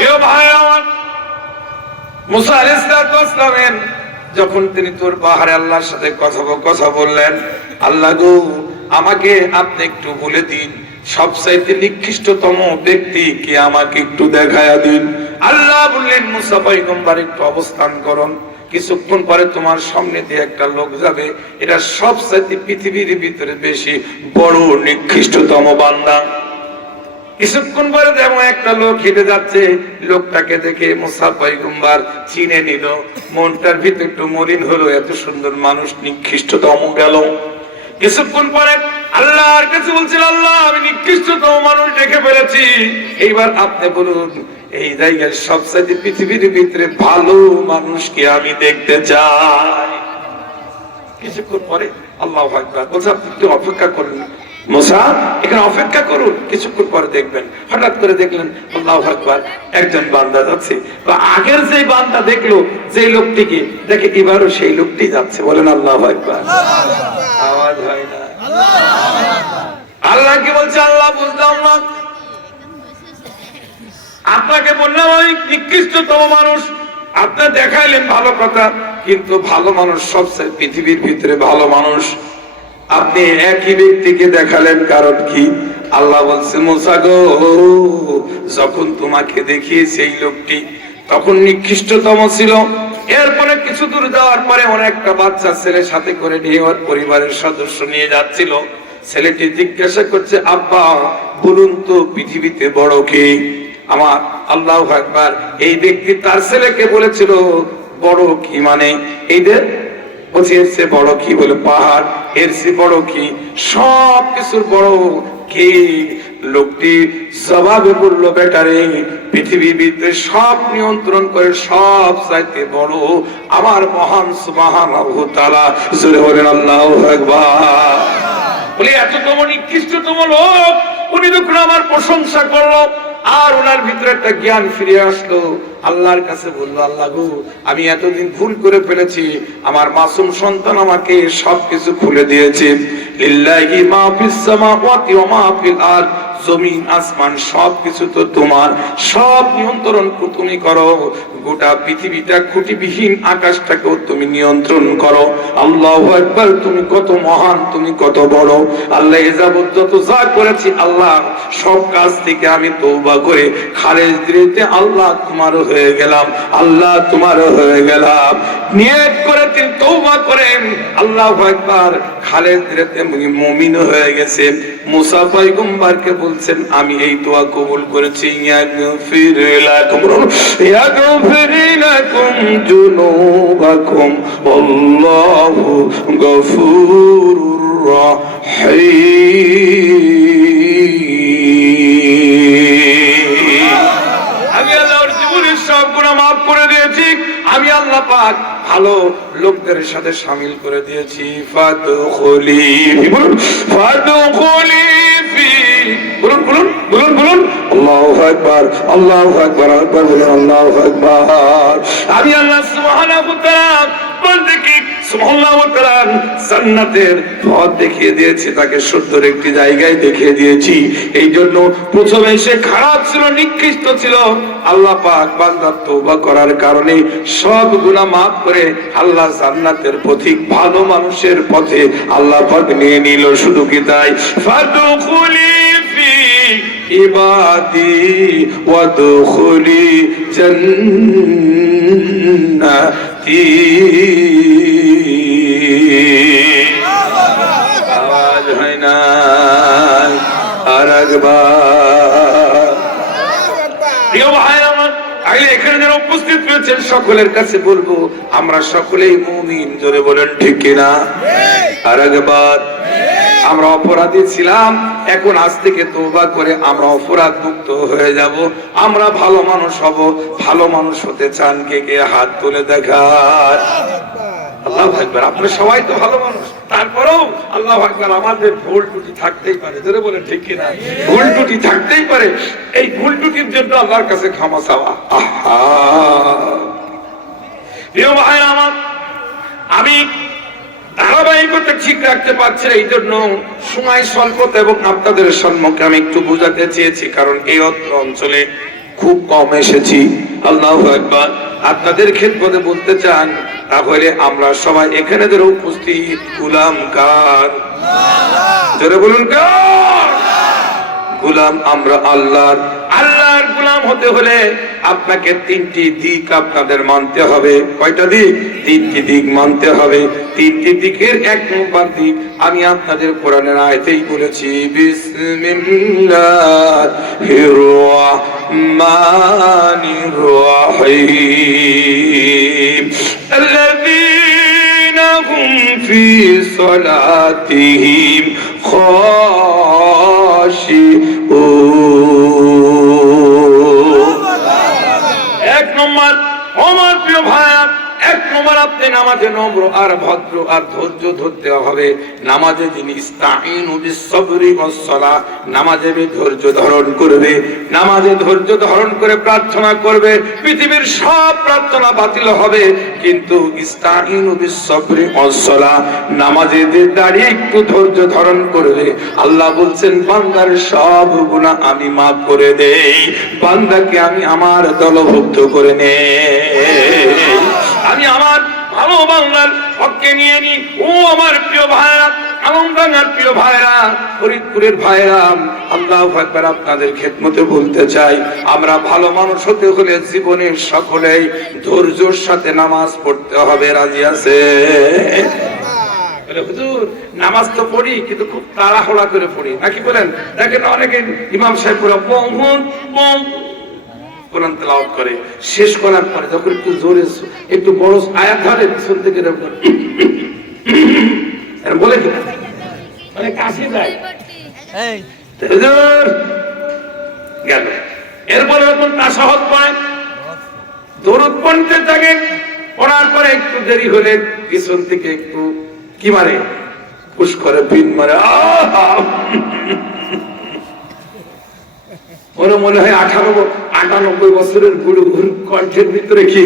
প্রিয় ভাই আমার, মুসা আলাইহিস সালামের যখন তিনি তোর পাহাড়ে আল্লাহর সাথে কথা বললেন, আল্লাহ গো আমাকে আপনি একটু বলে দিন সবচাইতে নিকৃষ্টতম ব্যক্তি কে, আমাকে একটু দেখায়া দিন। আল্লাহ বললেন, মুসা পয়গম্বর একটু অবস্থান করুন, কিছুক্ষণ পরে তোমার সামনে দিয়ে একটা লোক যাবে, এটা সবচাইতে পৃথিবীর ভিতরে বেশি বড় নিকৃষ্টতম বান্দা। কিছুক্ষণ পরে যেমন একটা লোক হেঁটে যাচ্ছে, লোকটাকে দেখে মুসা পয়গম্বর চিনে নিল, মনটার ভিতরে একটু মলিন হলো, এত সুন্দর মানুষ নিকৃষ্টতম গেল। কিছুক্ষণ পরে আল্লাহর কাছে বলছিল, আল্লাহ আমি নিকৃষ্টতম মানুষ দেখে ফেলেছি, এইবার আপনি বলুন এই জায়গায় সবচাইতে পৃথিবীর ভিতরে ভালো মানুষকে আমি দেখতে চাই। কিছুক্ষণ পরে আল্লাহু আকবার বলছে, আপনি একটু অপেক্ষা করুন মুসা, এখানে অপেক্ষা করুন, কিছুক্ষণ পরে দেখবেন। হঠাৎ করে দেখলেন আল্লাহু আকবার একজন বান্দা যাচ্ছে, বা আগের যে বান্দা দেখলো যে লোকটিকে দেখে এবারও সেই লোকটি যাচ্ছে। বলেন আল্লাহু আকবার। আওয়াজ হয় না? আল্লাহ কি বলছে? আল্লাহ বুঝলাম না, আপনাকে বললাম আমি নিকৃষ্টতম মানুষ, আপনি দেখাইলেন ভালো কথা, কিন্তু ভালো মানুষ সবচেয়ে পৃথিবীর ভিতরে ভালো মানুষ আপনি একই ব্যক্তিকে দেখালেন, কারণ কি? আল্লাহ বলছে, মুসা গো যখন তোমাকে দেখিয়েছে এই লোকটি তখন নিকৃষ্টতম ছিল, এরপরে কিছু দূর যাওয়ার পরে অনেকটা বাচ্চা ছেলে সাথে করে নিয়ে ওর পরিবারের সদস্য নিয়ে যাচ্ছিল। ছেলেটি জিজ্ঞাসা করছে, আব্বা বলুন তো পৃথিবীতে বড় কে? আমার আল্লাহু আকবার, এই ব্যক্তি তার ছেলেকে বলেছিল বড় কি মানে এই যে বলছে এর চেয়ে বড় কি? বলে পাহাড়। এর চেয়ে বড় কি? সব কিছুর বড় কি? লোকটি জবাবে বলল, বেটারে পৃথিবীর ভিতরে সব নিয়ন্ত্রণ করে সব চাইতে বড় আমার মহান সুবহানাহু ওয়া তাআলা। জোরে বলেন আল্লাহু আকবার। বলে এততম নিকৃষ্টতম লোক উনি যখন আমার প্রশংসা করলো আর ওনার ভিতরে একটা জ্ঞান ফিরে আসলো, আল্লাহর কাছে বললো, আল্লাহ গো আমি এতদিন ভুল করে ফেলেছি, আমার মাসুম সন্তান আমাকে সবকিছু খুলে দিয়েছে। লিল্লাহি মা ফিস সামাওয়াতি ওয়া মা ফিল আরদ, জমিন আসমান সবকিছু তো তোমার, সব নিয়ন্ত্রণ তুমি করো, গোটা পৃথিবীটা খুঁটিবিহীন আকাশটাকেও তুমি নিয়ন্ত্রণ করো। আল্লাহু আকবার, তুমি কত মহান, তুমি কত বড়। আল্লাহ এযাবত যত যা করেছি আল্লাহ সব কাজ থেকে আমি তওবা করে খালেজ দিতে আল্লাহ তোমার হয়ে গেলাম, আল্লাহ তোমার হয়ে গেলাম। নিয়ত করে তিনি তওবা করেন, আল্লাহু আকবার, খালেজ দিতে মুমিন হয়ে গেছে। মুসা পয়গম্বরকে বলছেন, আমি এই দোয়া কবুল করেছি, ইয়াগফির লাকুম যুনুবাকুম আল্লাহু গফুরুর রহিম। আমি আল্লাহর জীবনের সব গুনাহ মাফ করে দিয়েছি, আমি আল্লাহ পাক ভালো লোকদের সাথে শামিল করে দিয়েছি। ফাদখুলি, ফাদখুলি ফি, বলুন বলুন বলুন বলুন আল্লাহু আকবার, আল্লাহু আকবার, আকবার বলুন আল্লাহু আকবার। আমি আল্লাহ সুবহানাহু ওয়া তাআলা বলতে কি সুবহানাহু ওয়া তাআলা জান্নাতের পথ দেখিয়ে দিয়েছি, তাকে সুন্দর একটি জায়গায় দেখিয়ে দিয়েছি। এই জন্য প্রথমে সে খারাপ ছিল, নিকৃষ্ট ছিল, আল্লাহ পাক বান্দার তওবা করার কারণে সব গুনাহ মাফ করে আল্লাহ জান্নাতের পথিক ভালো মানুষের পথে আল্লাহ পাক নিয়ে নিল। শুধু কি তাই? ফাদখুলি ফি ইবাদি ওয়াদখুলি জান্নাতি। আওয়াজ হয় না? আর একবার। প্রিয় ভাই আমার, এখানে যারা উপস্থিত রয়েছেন সকলের কাছে বলবো, আমরা সকলেই মুমিন। জোরে বলেন ঠিক কিনা? আর একবার। আমরা অপরাধী ছিলাম, এখন আজ থেকে তওবা করে আমরা অপরাধ মুক্ত হয়ে যাব, আমরা ভালো মানুষ হব। ভালো মানুষ হতে চান কে কে? হাত তুলে দেখান। আল্লাহু আকবার। আপনি সবাই তো ভালো মানুষ, তারপরেও আল্লাহু আকবার, আমাদের ভুল ত্রুটি থাকতেই পারে। জোরে বলেন ঠিক কিনা? ভুল ত্রুটি থাকতেই পারে, এই ভুল ত্রুটির জন্য আল্লাহর কাছে ক্ষমা চাওয়া। আহা প্রিয় ভাই আমার, আমি ধারাবাহিকতা ঠিক রাখতে পারছি না, এই জন্য সময় স্বল্পতা এবং আপনাদের সম্মুখে আমি একটু বোঝাতে চেয়েছি, কারণ এই অঞ্চলে খুব কম এসেছি। আল্লাহু আকবার। আপনাদের খেদমতে বলতে চান, তাহলে আমরা সবাই এখানে যারা উপস্থিত গোলাম কার? জোরে বলুন কার? গোলাম আমরা আল্লাহর। আল্লাহর গোলাম হতে হলে আপনাকে তিনটি দিক আপনাদের মানতে হবে। কয়টা দিক? তিনটি দিক মানতে হবে। তিনটি দিকের এক নম্বর দিক আমি আপনাদের কোরআনের আয়াতেই বলেছি, বিসমিল্লাহির রাহমানির রাহিম, আল্লাযীনা হুম ফি সালাতিহিম এক নম্বর আমার প্রিয় ভাইয়া, এক নম্বর আপনি নামাজে নম্র আর ভদ্র আর ধৈর্য ধরতে হবে। নামাজে যিনি ইস্তাঈনু বিস-সাবরি ওয়াস-সালাহ, নামাজে ধৈর্য ধারণ করবে, নামাজে ধৈর্য ধারণ করে প্রার্থনা করবে, পৃথিবীর সব প্রার্থনা বাতিল হবে, কিন্তু ইস্তাঈনু বিস-সাবরি ওয়াস-সালাহ, নামাজে দাঁড়িয়ে একটু ধৈর্য ধারণ করবে, আল্লাহ বলছেন বান্দার সব গুনাহ আমি মাফ করে দেই, বান্দাকে আমি আমার দলভুক্ত করে নেই। আমি আমার ভালো বাংলার হককে নিয়ে নি। ও আমার প্রিয় ভাইরা, আলমডাঙ্গার প্রিয় ভাইরা, ফরিদপুরের ভাইরা, আল্লাহু আকবার, আপনাদের খেদমতে বলতে চাই, আমরা ভালো মানুষ হতে হলে জীবনের সকলেই ধৈর্যের সাথে নামাজ পড়তে হবে। রাজি আছে? হুজুর নামাজ তো পড়ি কিন্তু খুব তাড়াহুড়া করে পড়ি, নাকি বলেন? দেখেন অনেকে ইমাম সাহেব পুরো কোরআন তেলাওয়াত করে, শেষ করার পরে যখন একটু জোরে একটু বড় আয়াত ধরে পিছন থেকে বলে কিনা মানে কাশি যায় গেল। এরপরে যখন তাশাহুদ পড়ে, দরুদ পড়তে থাকে, পড়ার পরে একটু দেরি হলে পিছন থেকে একটু কি মারে, পুশ করে, পিন মারে। ওর মনে হয় 98 বছরের বুড়ো কণ্ঠের ভিতরে কি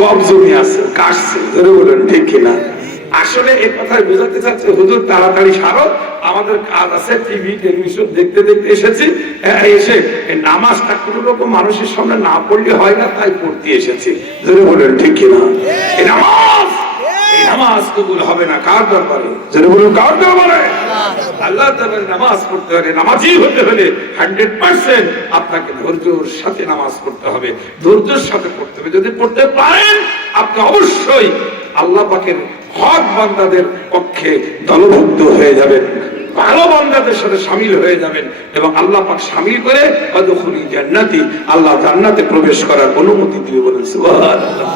কফ জমি আছে, কাশছে। ধরে বলেন ঠিক কিনা? আসলে এই কথাই বোঝাতে চাচ্ছে, হুজুর তাড়াতাড়ি সারো, আমাদের কাজ আছে, টিভি টেলিভিশন দেখতে দেখতে এসেছি, এসে নামাজটা কোনো রকম মানুষের সামনে না পড়লে হয় না, তাই পড়তে এসেছি। ধরে বলেন ঠিক কিনা? এই নামাজ কবুল হবে না কার দরবারে? যারা বলুন কার দরবারে? আল্লাহর দরবারে নামাজ পড়তে হলে, নামাজি হতে হলে 100% আপনাকে ধৈর্যের সাথে নামাজ পড়তে হবে, ধৈর্যের সাথে পড়তে হবে। যদি পড়তে পারেন আপনি অবশ্যই আল্লাহ পাকের হক বান্দাদের পক্ষে দলভুক্ত হয়ে যাবেন, ভালো বান্দাদের সাথে শামিল হয়ে যাবেন, এবং আল্লাহ পাক শামিল করে আদখুলি জান্নাতি, আল্লাহ জান্নাতে প্রবেশ করার অনুমতি দিবে। বলেন সুবহানাল্লাহ।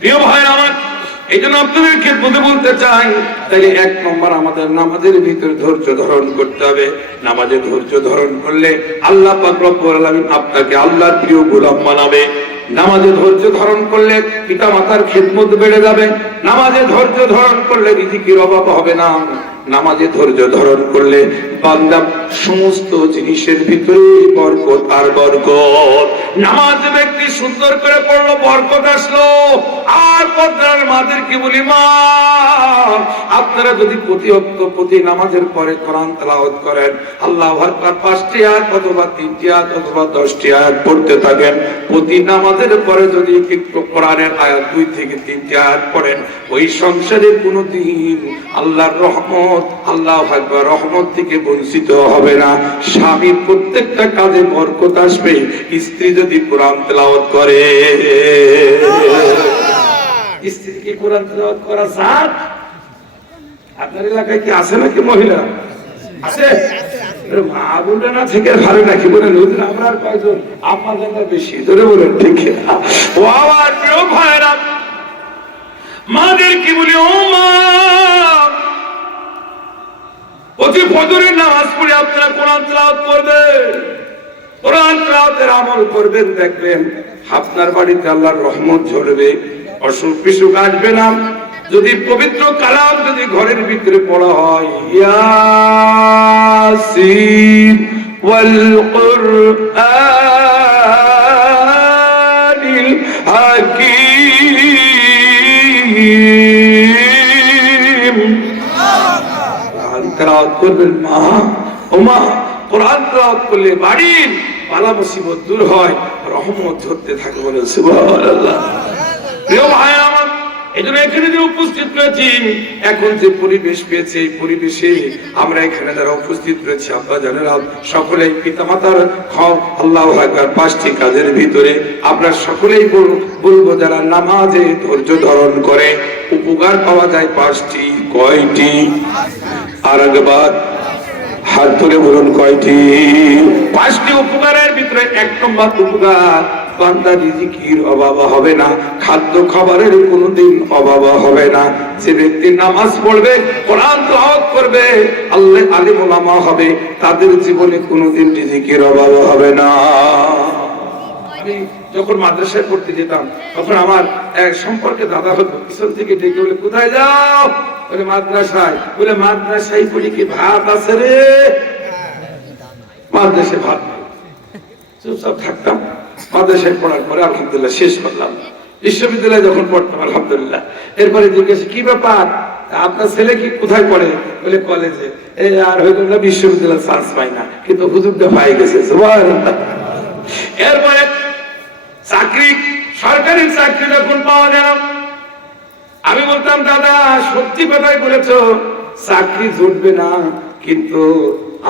প্রিয় ভাই আমার, এই জন্য আপনাদের খেদমতে বলতে চাই, তাহলে এক নম্বর আমাদের নামাজের ভিতরে ধৈর্য ধারণ করতে হবে। নামাজে ধৈর্য ধারণ করলে আল্লাহ পাক রব্বুল আলামিন আপনাকে আল্লাহর প্রিয় গোলাম বানাবে। নামাজে ধৈর্য ধারণ করলে পিতা মাতার খেদমত বেড়ে যাবে। নামাজে ধৈর্য ধারণ করলে রিজিকের অভাব হবে না। নামাজে ধৈর্য ধারণ করলে বান্দা সমস্ত জিনিসের ভিতরে বরকত আর বরকত। নামাজ ব্যক্তি সুন্দর করে পড়লো, বরকত আসলো। আর পর্দার মাদের কি বলি, মা আপনারা যদি প্রতি নামাজের পরে কোরআন তেলাওয়াত করেন, আল্লাহু আকবার 5টি আয়াত অথবা 3টি আয়াত অথবা 10টি আয়াত পড়তে থাকেন, প্রতি নামাজের পরে যদি একটু কোরআনের আয়াত 2 থেকে 3টি আয়াত পড়েন, ওই সংসারে কোনোদিন আল্লাহর রহমত, আল্লাহু আকবার, রহমত থেকে বঞ্চিত হবে না। স্বামীর প্রত্যেকটা কাজে বরকত আসবে স্ত্রী যদি কোরআন তেলাওয়াত করে। স্ত্রী কি কোরআন তেলাওয়াত করা যায়? আপনার এলাকায় কি আছে নাকি মহিলা? আছে? মা বলে না থেকে ভালো নাকি? বলেন আমরা আর কয়জন? আপনাদের বেশি। ধরে বলেন ঠিক না? ও আমার প্রিয় ভাইরা, মাদের কি বলি, ও মা প্রতি ফজরের নামাজ পড়ে আপনারা কোরআন তেলাওয়াত করবেন, কোরআন তেলাওয়াতের আমল করবেন, দেখবেন আপনার বাড়িতে আল্লাহর রহমত ঝরবে, অসুখ বিসুখ আসবে না। যদি পবিত্র কালাম যদি ঘরের ভিতরে পড়া হয়, ইয়াসিন ওয়াল কুরআনিল হাকীম, কোরআন তেলাওয়াত করবেন। মা ও মা, কোরআন তেলাওয়াত করলে বাড়ির বালা মুসিবত দূর হয়, রহমত ঝরতে থাকে। বলেন সুবহানাল্লাহ। প্রিয় ভাই আমার, এই জন্য এখানে যে উপস্থিত রয়েছি, এখন যে পরিবেশ পেয়েছে, এই পরিবেশে আমরা এখানে যারা উপস্থিত রয়েছে আব্বা জানেরা সকলেই পিতামাতার আল্লাহু আকবার 5টি কাজের ভিতরে আমরা সকলেই বলবো যারা নামাজে ধৈর্য ধারণ করে উপকার পাওয়া যায় 5টি। কয়টি? আর একবার হাত তুলে বলুন কয়টি? 5টি উপকারের ভিতরে 1 নম্বর উপকার, বান্দা রিজিকের অভাব হবে না, খাদ্য খাবারের কোনোদিন অভাব হবে না। যে ব্যক্তি নামাজ পড়বে, কোরআন তেলাওয়াত করবে, আল্লাহ আলিম ওলামা হবে, তাদের জীবনে কোনোদিন রিজিকের অভাব হবে না। আমি যখন মাদ্রাসায় পড়তে যেতাম তখন আমার এক সম্পর্কে দাদা হতো, পিছন থেকে ডেকে বলে, কোথায় যাও? বলে মাদ্রাসায়। বলে মাদ্রাসায় পড়ি কি ভাত আছে রে? মাদ্রাসায় ভাত নেই। চুপচাপ থাকতাম। মাদ্রাসায় পড়ার পরে আলহামদুলিল্লাহ শেষ করলাম। বিশ্ববিদ্যালয়ে যখন পড়তাম আলহামদুলিল্লাহ, এরপরে জিজ্ঞেস কি ব্যাপার, আপনার ছেলে কি কোথায় পড়ে? বলে কলেজে। আর হয়তো না বিশ্ববিদ্যালয়ে চান্স পাই না, কিন্তু হুজুরটা পাই গেছে। সুবহানাল্লাহ। এরপরে চাকরি, সরকারি চাকরি যখন পাওয়া গেল, আমি বলতাম দাদা সত্যি কথাই বলেছো, চাকরি জুটবে না, কিন্তু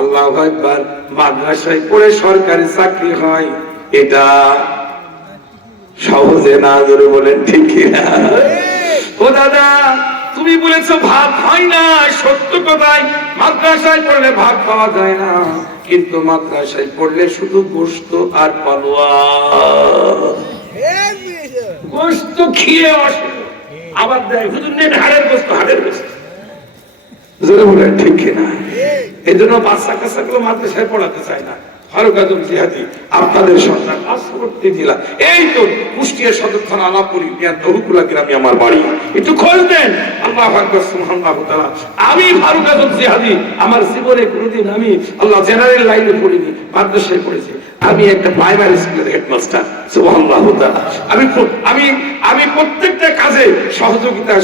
আল্লাহু আকবার মাদ্রাসায় পড়ে সরকারি চাকরি হয়, এটা সহজে না। জোরে বলেন ঠিক কিনা? ও দাদা তুমি বলেছো ভাত হয় না, সত্য কথাই, মাদ্রাসায় পড়লে ভাত পাওয়া যায় না, কিন্তু মাদ্রাসায় পড়লে শুধু গোশত আর পালোয়া, গোশত খেয়ে আসে, আবার দেয় হুজুর নেন হাড়ের গোশত, হাড়ের গোশত। জোরে বলেন ঠিক কিনা? এই জন্য বাচ্চা কাচ্চাগুলো মাদ্রাসায় পড়াতে চায় না। ফারুক আজম জিহাদি আপনাদের সন্তান পার্শ্ববর্তী জেলা, এই তো কুষ্টিয়া সদর থানা আলাপুরি দহুকুলা গ্রামে আমার বাড়ি, একটু খোঁজ দেন। আল্লাহু আকবার সুবহানাল্লাহ তাআলা। আমি ফারুক আজম জিহাদি আমার জীবনে কোনোদিন আমি আল্লাহ জেনারেল লাইনে পড়িনি, মাদ্রাসায় পড়েছি। আমি একটা প্রাইমারি স্কুলের হেডমাস্টার। সুবহানাল্লাহ তাআলা। আমি প্রত্যেকটা কাজে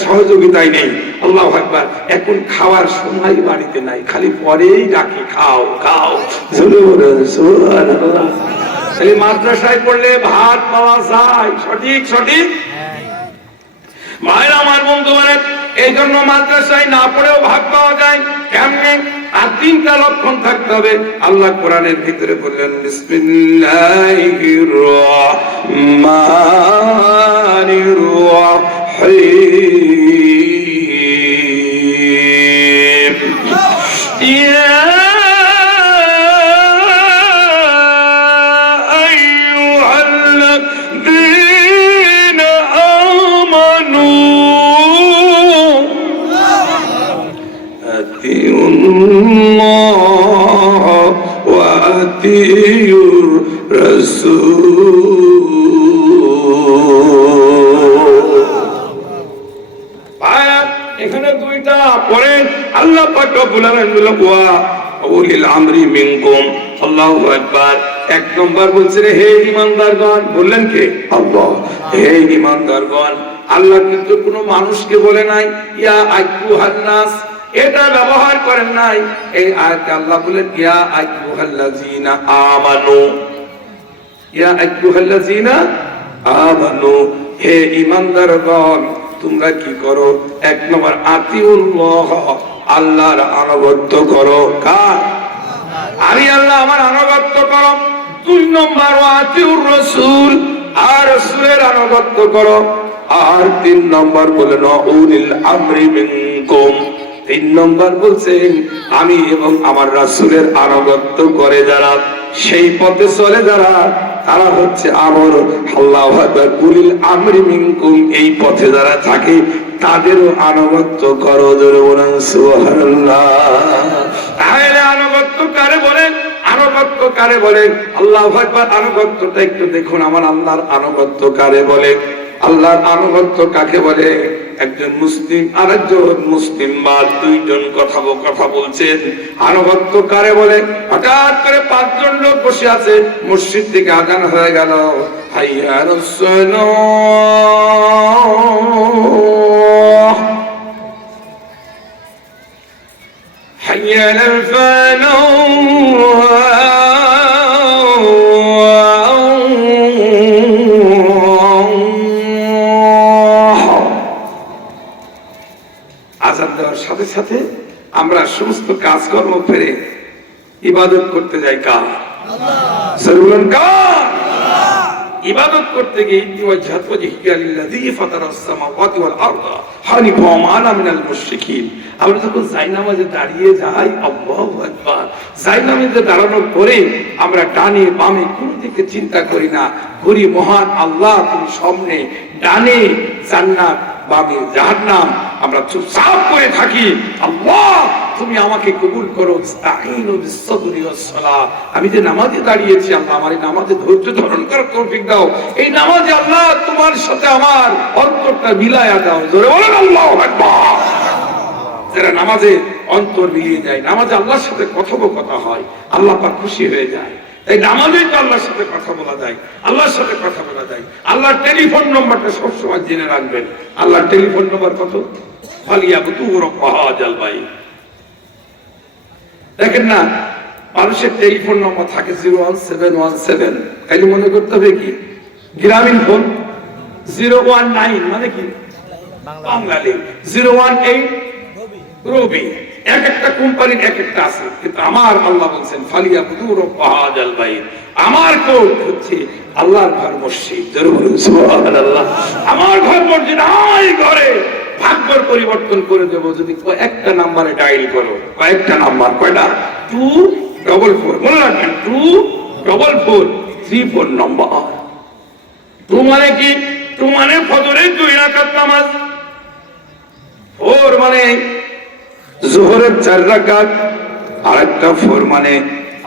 সহযোগিতায় নেই। আল্লাহু আকবার। এখন খাওয়ার সময় বাড়িতে নাই, খালি পরেই ডাকে খাও খাও। সুবহানাল্লাহ। তাহলে মাদ্রাসায় পড়লে ভাত পাওয়া যায়। সঠিক সঠিক। মায়ের আমার বন্ধু মানে, এই জন্য মাদ্রাসায় না পড়েও ভাত পাওয়া যায়। কেমনে? আর 3টা লক্ষণ থাকতে হবে। আল্লাহ কোরআনের ভিতরে বললেন বিসমিল্লাহির রহমানির রহিম। ইয়া আইয়ুহাল্লাযীনা আমানু আতিউল্লাহ ওয়া আতিউর রাসূল। এখানে 2টা পরে আল্লাহ পাক রব্বুল আলামিন বললেন ওয়া উলিল আমরি মিনকুম। আল্লাহু আকবার। 1 নম্বর বলছে হে ঈমানদারগণ, বললেন কে? আল্লাহ। হে ঈমানদারগণ, আল্লাহ কিন্তু কোনো মানুষকে বলে নাই ইয়া আইয়ুহান নাস, এটা ব্যবহার করেন নাই। এই আয়াতে আল্লাহ বলেন ইয়া আইয়ুহাল্লাযীনা আমানু, ইয়া আইয়ুহাল্লাযীনা আমানু, হে ঈমানদারগণ তোমরা কি করো? 1 নম্বর আতিউল্লাহ, আল্লাহর আনুগত্য করো। কার? আমি আল্লাহ আমার আনুগত্য করো। 2 নম্বর আতিউর রাসূল, আর রাসূলের আনুগত্য করো। আর 3 নম্বর বলেন উলিল আমরি মিনকুম। 3 নম্বর বলছেন আমি এবং আমার রাসূলের আনুগত্য করে যারা, সেই পথে চলে যারা, তারা হচ্ছে আমার আল্লাহু আকবার উলিল আমরি মিনকুম, এই পথে যারা থাকে তাদেরও আনুগত্য করো। জোরে বলেন সুবহানাল্লাহ। তাহলে আনুগত্য কারে বলেন? আনুগত্য কারে বলেন? আল্লাহু আকবার। আনুগত্যটা একটু দেখুন, আমার আল্লাহর আনুগত্য কারে বলে? আল্লাহর আনুগত্য কাকে বলে? একজন মুসলিম আর একজন মুসলিম বা 2 জন কথা বলছেন, আনুগত্য কারে বলে? হঠাৎ করে 5 জন লোক বসে আছে, মসজিদ থেকে আযান হয়ে গেল, হাইয়া আলাস সালাহ, হাইয়া আলাল ফালাহ, সাথে আমরা সমস্ত কাজকর্ম ফেরে ইবাদত করতে যাই কার? বলুন কার? ইবাদত করতে গিয়ে আমরা যখন জায়নামাজে দাঁড়িয়ে যাই, আল্লাহু আকবার, জায়নামাজে দাঁড়ানোর পরে আমরা ডানে বামে কোন দিকে চিন্তা করি না, করি মহান আল্লাহ তুমি সামনে, ডানে জান্নাত বামে জাহান্নাম। আমরা চুপচাপ করে থাকি, আল্লাহ তুমি আমাকে কবুল করো। আমি যে নামাজে দাঁড়িয়েছি, আল্লাহ আমার এই নামাজে ধৈর্য ধারণ করার তৌফিক দাও। এই নামাজে আল্লাহ তোমার সাথে আমার অন্তরটা মিলায়া দাও। জোরে বলেন আল্লাহু আকবার। যারা নামাজে অন্তর মিলিয়ে যায়, নামাজে আল্লাহর সাথে কথোপকথা হয়, আল্লাহ পাক খুশি হয়ে যায়। তাই নামাজে তো আল্লাহর সাথে কথা বলা যায়, আল্লাহর সাথে কথা বলা যায়। আল্লাহর টেলিফোন নম্বরটা সবসময় জেনে রাখবেন। আল্লাহর টেলিফোন নম্বর কত? দেখেন না, মানুষের টেলিফোন নম্বর থাকে 01717, খালি মনে করতে হবে কি গ্রামীণ ফোন। 019 মানে কি বাঙালি, 018 রবি। এক একটা কোম্পানির এক একটা আছে, কিন্তু আমার আল্লাহ বলছেন ফালিয়াবুদু রাব্ব হাযাল বাইত। আমার কোড হচ্ছে আল্লাহর ঘর মসজিদ। জোরে বলুন সুবহানাল্লাহ। আমার ঘর মসজিদ, এই ঘরে ভাগ্যর পরিবর্তন করে দেব যদি কয়েকটা নাম্বারে ডায়াল করো। কয়েকটা নাম্বার, কয়টা? 244, মনে রাখবেন 24434 নম্বর। 2 মানে কি? 2 মানে ফজরের 2 রাকাত নামাজ, 4 মানে যোহরের 4 রাকাত, আরেকটা 4 মানে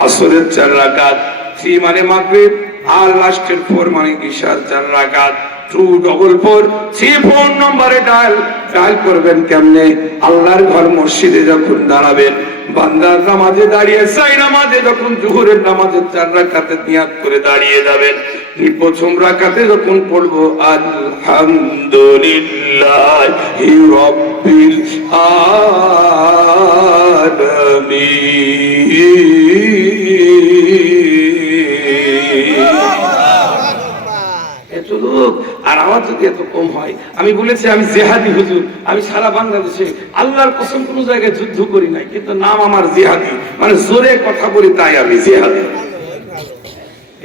আসরের 4 রাকাত, 3 মানে মাগরিব, আর লাস্টের 4 মানে ইশার 4 রাকাত। 24434 নম্বরে ডায়াল করবেন। কেমনে? আল্লাহর ঘর মসজিদে যখন দাঁড়াবেন, বান্দার নামাজে দাঁড়িয়ে চাই নামাজে যখন জোহরের নামাজের 4 রাকাতে নিয়াত করে দাঁড়িয়ে যাবেন, প্রথম রাকাতে যখন পড়বো আলহামদুলিল্লাহি রাব্বিল আলামিন, আর আওয়াজ যদি এত কম হয়। আমি বলেছি আমি জিহাদি হুজুর, আমি সারা বাংলাদেশে আল্লাহর কসম কোন জায়গায় যুদ্ধ করি নাই, কিন্তু নাম আমার জিহাদি, মানে জোরে কথা বলি তাই আমি জিহাদি।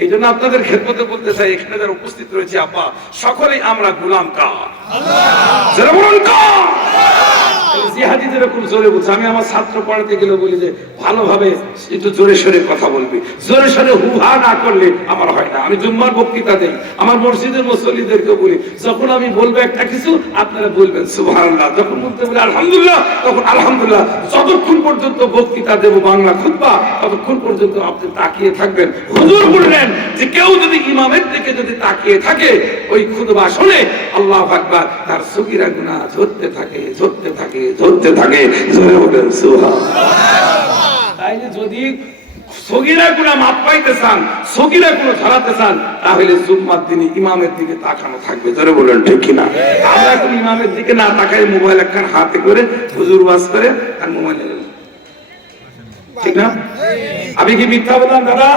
এই জন্য আপনাদের খেদমতে বলতে চাই, এখানে যারা উপস্থিত রয়েছে আব্বা, সকলেই আমরা গোলাম কার? যারা বলুন কার? জিহাদি যেরকম জোরে বলছে, আমি আমার ছাত্র পড়াতে গেলে বলি যে ভালোভাবে একটু জোরে সরে কথা বলবি, জোরে সরে হুহা না করলে আমার হয় না। আমি জুম্মার বক্তৃতা দেই, আমার মসজিদের মুসল্লিদেরকে বলি, যখন আমি বলবো একটা কিছু আপনারা বলবেন সুবহানাল্লাহ, যখন বলতে বলি আলহামদুলিল্লাহ তখন আলহামদুলিল্লাহ। যতক্ষণ পর্যন্ত বক্তৃতা দেব বাংলা খুতবা, ততক্ষণ পর্যন্ত আপনি তাকিয়ে থাকবেন। হুজুর বললেন যে কেউ যদি ইমামের দিকে যদি তাকিয়ে থাকে, ওই খুতবা শুনে আল্লাহু আকবার, তার সগীরা গুনাহ ঝরতে থাকে, ঝরতে থাকে, ঝরতে থাকে। জোরে বলেন সুবহানাল্লাহ। তাইলে যদি সগীরা গুনাহ মাপ পাইতে চান, সগীরা গুনাহ ধরাতে চান, তাহলে জুম্মার দিনে ইমামের দিকে তাকানো থাকবে। জোরে বলেন ঠিক কি না? আমরা এখন ইমামের দিকে না তাকাই, মোবাইল একখান হাতে করে হুজুর ওয়াজ করে আর মোবাইল, ঠিক না? আমি কি মিথ্যা বললাম দাদা?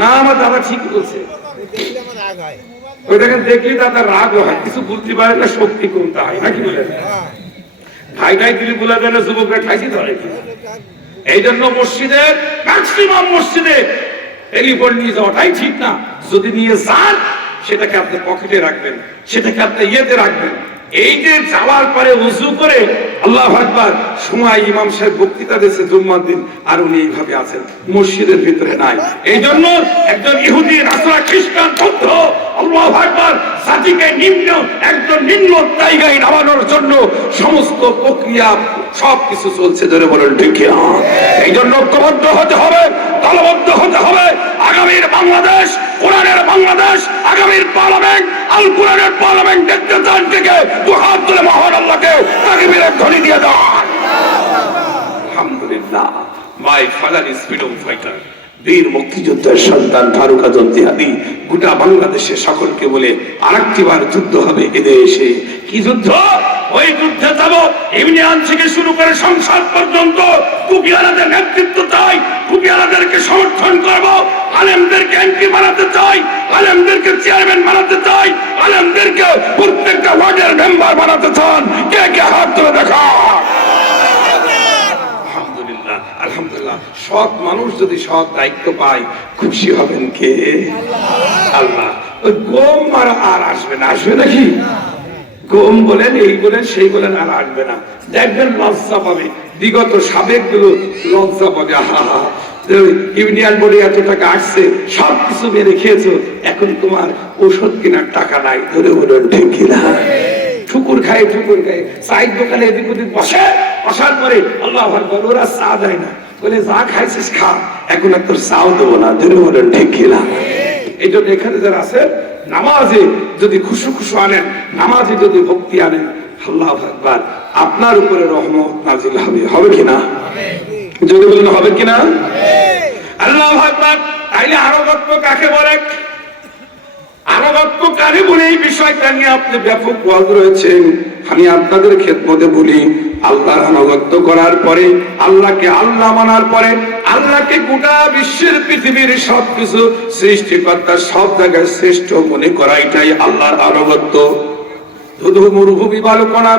না, আমার দাদা ঠিক বলছে। ওই দেখেন দেখলি দাদা রাগ হয়, কিছু বলতে পারে না, শক্তি কমতে হয় নাকি বলেন? ঠাই ঠাই দিলে বলে দেয় না, যুবকরা ঠাইছি ধরে। এই জন্য মসজিদে ম্যাক্সিমাম মসজিদে টেলিফোন নিয়ে যাওয়াটাই ঠিক না। যদি নিয়ে যান, সেটাকে আপনি পকেটে রাখবেন, সেটাকে আপনি ইয়েতে রাখবেন। এই যে যাওয়ার পরে উযু করে আল্লাহু আকবার, সময় ইমাম সাহেব বক্তৃতা দিয়েছে জুম্মার দিন, আর উনি এইভাবে আছেন, মসজিদের ভিতরে নাই। এই জন্য একজন ইহুদি, নাসারা, খ্রিস্টান, বৌদ্ধ আল্লাহু আকবার জাতিকে একজন নিম্ন জায়গায় নামানোর জন্য সমস্ত প্রক্রিয়া সবকিছু চলছে। ধরে বলেন ঠিক কি? এই জন্য ঐক্যবদ্ধ হতে হবে, দলবদ্ধ হতে হবে। আগামীর বাংলাদেশ, কোরআনের বাংলাদেশ, আগামীর পার্লামেন্ট, আল কোরআনের পার্লামেন্ট দেখতে চান থেকে দু হাত তুলে মহান আল্লাহকে তাকবীরের ধ্বনি দিয়ে দাও। আলহামদুলিল্লাহ। My father is freedom fighter, বীর মুক্তিযোদ্ধার সন্তান ফারুক আজম জিহাদি গোটা বাংলাদেশে সকলকে বলে আরেকটি বার যুদ্ধ হবে এদেশে। কি যুদ্ধ? ওই যুদ্ধে যাব ইউনিয়ন থেকে শুরু করে সংসদ পর্যন্ত কুপিয়ালাদের নেতৃত্ব চাই, কুপিয়ালাদেরকে সমর্থন করব, আলেমদেরকে এমপি বানাতে চাই, আলেমদেরকে চেয়ারম্যান বানাতে চাই, আলেমদেরকে প্রত্যেকটা ওয়ার্ডের মেম্বার বানাতে চান। কে কে হাত তুলে দেখা? সৎ মানুষ যদি সৎ দায়িত্ব পায় খুশি হবেন কে? আল্লাহ। ওই গম আর আসবে না, আসবে নাকি? গম বলেন, এই বলেন, সেই বলেন, আর আসবে না। দেখবেন লজ্জা পাবে, বিগত সাবেক গুলো লজ্জা পাবে। আহা, ইউনিয়ন বোর্ডে এত টাকা আসছে, সবকিছু মেরে খেয়েছো, এখন তোমার ওষুধ কেনার টাকা নাই। ধরে বলুন ঠিক কিনা? ঠুকুর খায় চায়ের দোকানে এদিক ওদিক বসে, বসার পরে আল্লাহ আকবার, ওরা চা দেয় না, বলে যা খাইছিস খা, এখন আর তোর চাও দেবো না। ধরে বলুন ঠিক কিনা? এই জন্য এখানে যারা আছেন, নামাজে যদি খুশু আনেন, নামাজে যদি ভক্তি আনেন, আল্লাহু আকবার, আপনার উপরে রহমত নাজিল হবে। হবে কিনা? যদি বলেন হবে কিনা? আল্লাহু আকবার। তাইলে আরোগ্য কাকে বলে? আরোগ্য কারে বলে? এই বিষয়টা নিয়ে আপনি ব্যাপক ওয়াজ রয়েছে। আমি আপনাদের খেদমতে বলি, আল্লাহর আনুগত্য করার পরে, আল্লাহকে আল্লাহ মানার পরে, আল্লাহকে গোটা বিশ্বের পৃথিবীর সবকিছু সৃষ্টিকর্তা সব জায়গায় শ্রেষ্ঠ মনে করা, এটাই আল্লাহর আনুগত্য। শুধু মরুভূমি বালুকণা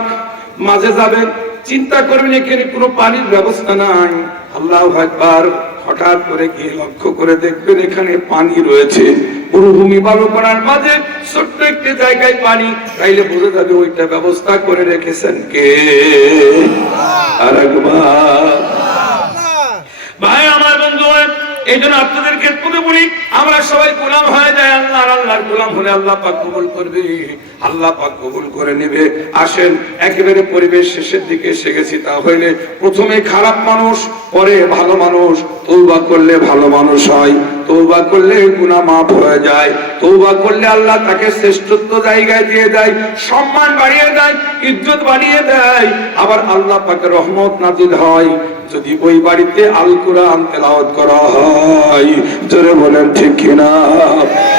মাঝে যাবেন, চিন্তা করবেন এখানে কোনো পানির ব্যবস্থা নাই। আল্লাহু আকবার। হঠাৎ করে গিয়ে লক্ষ্য করে দেখবেন এখানে পানি রয়েছে, মরুভূমি বালুকণার মাঝে ছোট্ট একটি জায়গায় পানি, তাইলে বোঝা যাবে ওইটা ব্যবস্থা করে রেখেছেন কে? আর একবার ভাই আমার বন্ধু, এই জন্য আপনাদের ক্ষেত্রে বলি, আমরা সবাই গোলাম হয়ে যায় আল্লাহ। আল্লাহর গোলাম হলে আল্লাহ পাক কবুল করবে, আল্লাহ পাক কবুল করে নেবে। আসেন একেবারে পরিবেশ শেষের দিকে এসে গেছি। তা হইলে প্রথমে খারাপ মানুষ, পরে ভালো মানুষ। তওবা করলে ভালো মানুষ হয়, তওবা করলে গুনাহ মাফ হয়ে যায়, তওবা করলে আল্লাহ তাকে শ্রেষ্ঠত্ব জায়গায় দিয়ে দেয়, সম্মান বাড়িয়ে দেয়, ইজ্জত বাড়িয়ে দেয়। আবার আল্লাহ পাকের রহমত নাজিল হয় যদি ওই বাড়িতে আল কোরআন তেলাওয়াত করা হয়। জোরে বলেন ঠিক কিনা?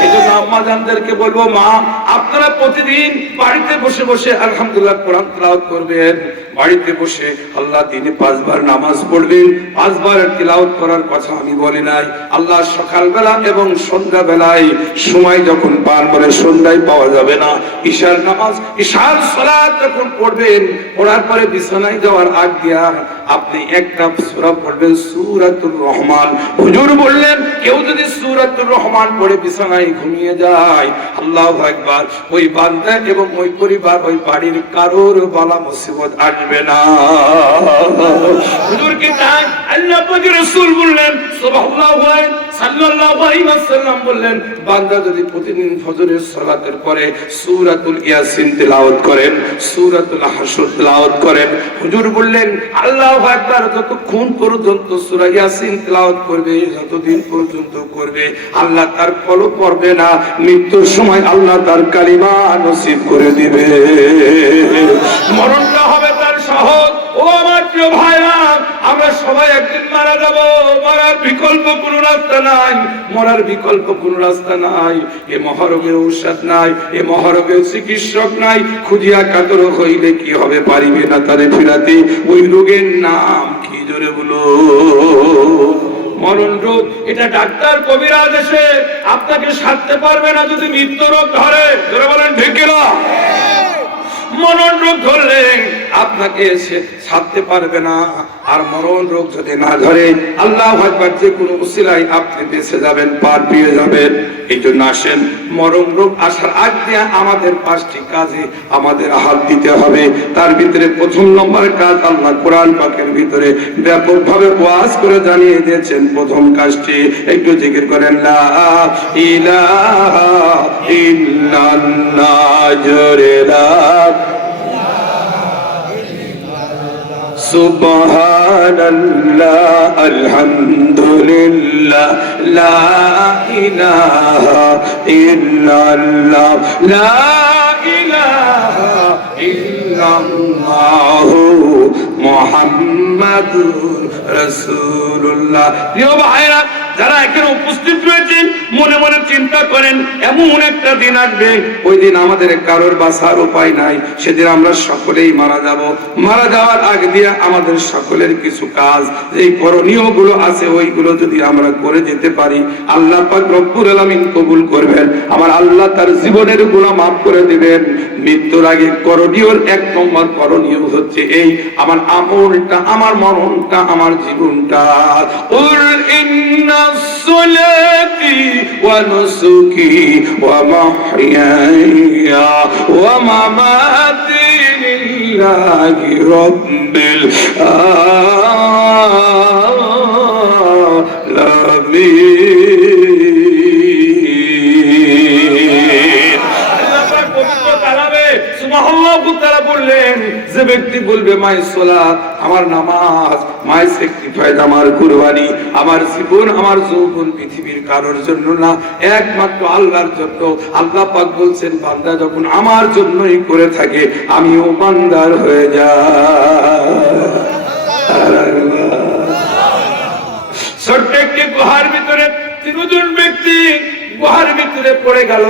এই জন্য আম্মাজানদেরকে বলবো, মা আপনারা প্রতিদিন বাড়িতে বসে বসে আলহামদুলিল্লাহ কোরআন তেলাওয়াত করবেন। বাড়িতে বসে আল্লাহ দিনে 5 বার নামাজ পড়বেন। 5 বার তেলাওয়াত করার কথা আমি বলি নাই। আল্লাহ সকালবেলা এবং সন্ধ্যা বেলায় সময় যখন পার করে, সন্ধ্যায় পাওয়া যাবে না, ঈশার নামাজ, ঈশার সালাত যখন পড়বেন, পড়ার পরে বিছানায় যাওয়ার আগ দিয়া আপনি একটা সূরা পড়বেন, সূরাতুর রহমান। হুজুর বললেন কেউ যদি সূরাতুর রহমান পড়ে বিছানায় ঘুমিয়ে যায়, আল্লাহু আকবার, ওই বান্দা এবং ওই পরিবার, ওই বাড়ির কারোর বালা মুসিবত আসবে না। হুজুর কি তাই? আল্লাহ পাক রাসূল বললেন সাল্লাল্লাহু আলাইহি ওয়াসাল্লাম বললেন, বান্দা যদি প্রতিদিন ফজরের সালাতের পরে সূরাতুল ইয়াসিন তেলাওয়াত করেন, সূরাতুল হাসর তেলাওয়াত করেন, হুজুর বললেন আল্লাহু আকবার, যতক্ষণ পর্যন্ত সূরা ইয়াসিন তেলাওয়াত করবে, যতদিন পর্যন্ত করবে, আল্লাহ তার কলব পড়বে না। মৃত্যুর সময় আল্লাহ তার কালিমা নসিব করে দিবে, মরণটা হবে তার সহজ। ও আমার প্রিয় ভাইরা, আমরা সবাই একদিন মারা যাব, মরার বিকল্প কোনো রাস্তা নাই, মরার বিকল্প কোনো রাস্তা নাই। এ মহারোগের ঔষধ নাই, এ মহারোগের চিকিৎসক নাই। খুঁজিয়া কাতর হইলে কি হবে, পারিবে না তারে ফিরাতে। ওই রোগের নাম কি? জোরে বলো। মরণ রোগ। এটা ডাক্তার কবিরাজ এসে আপনাকে সারতে পারবে না যদি মৃত্যু রোগ ধরে। জোরে বলেন ঠিক কিনা? মরণ রোগ ধরলে আপনাকে এসে ছাড়তে পারবে না। আর মরণ রোগ যদি না ধরে, আল্লাহু আকবার, যে কোনো উসিলায় আপনি বেঁচে যাবেন, পার পেয়ে যাবেন। এই জন্য আসেন, মরণ রোগ আসার আগ দিয়ে আমাদের 5টি কাজে আমাদের হাত দিতে হবে। তার ভিতরে প্রথম নম্বর কাজ আল্লাহ কোরআন পাকের ভিতরে ব্যাপকভাবে ওয়াজ করে জানিয়ে দিয়েছেন। প্রথম কাজটি একটু জিকির করেন, লা ইলাহা ইল্লাল্লাহ, জোরে লা সুবহানাল্লাহ, আলহামদুলিল্লাহ, লা ইলাহা ইল্লাল্লাহ, লা ইলাহা ইল্লাল্লাহ, মুহাম্মাদুর রাসূলুল্লাহ। প্রিয় ভাইরা, যারা এখানে উপস্থিত রয়েছেন, মনে মনে চিন্তা করেন এমন একটা দিন আসবে, ওই দিন আমাদের কারোর বাঁচার উপায় নাই। সেদিন আমরা সকলেই মারা যাব। মারা যাওয়ার আগে দিয়ে আমাদের সকলের কিছু কাজ, যেই করণীয় গুলো আছে ওইগুলো যদি আমরা করে যেতে পারি, আল্লাহ পাক রব্বুল আলামিন কবুল করবেন। আমার আল্লাহ তার জীবনের গুনাহ মাফ করে দিবেন। মৃত্যুর আগে করণীয় এক নম্বর করণীয় হচ্ছে এই, আমার আমলটা, আমার মরণটা, আমার জীবনটা। কুল ইন্নাস সালাতি ওয়া নুসুকি ওয়া মাহইয়ায়া ওয়া মামাতি লিল্লাহি রাব্বিল আলামিন। তারা বললেন, যে ব্যক্তি বলবে মাই সালাত, আমার নামাজ, মাই স্যাক্রিফাইস, আমার কুরবানি, আমার জীবন, আমার যৌবন পৃথিবীর কারোর জন্য না, একমাত্র আল্লাহর জন্য। আল্লাহ পাক বলছেন, বান্দা যখন আমার জন্যই করে থাকে, আমিও বান্দার হয়ে যাই। ছোট্ট একটি গুহার ভিতরে তিনজন ব্যক্তি গুহার ভিতরে পড়ে গেল।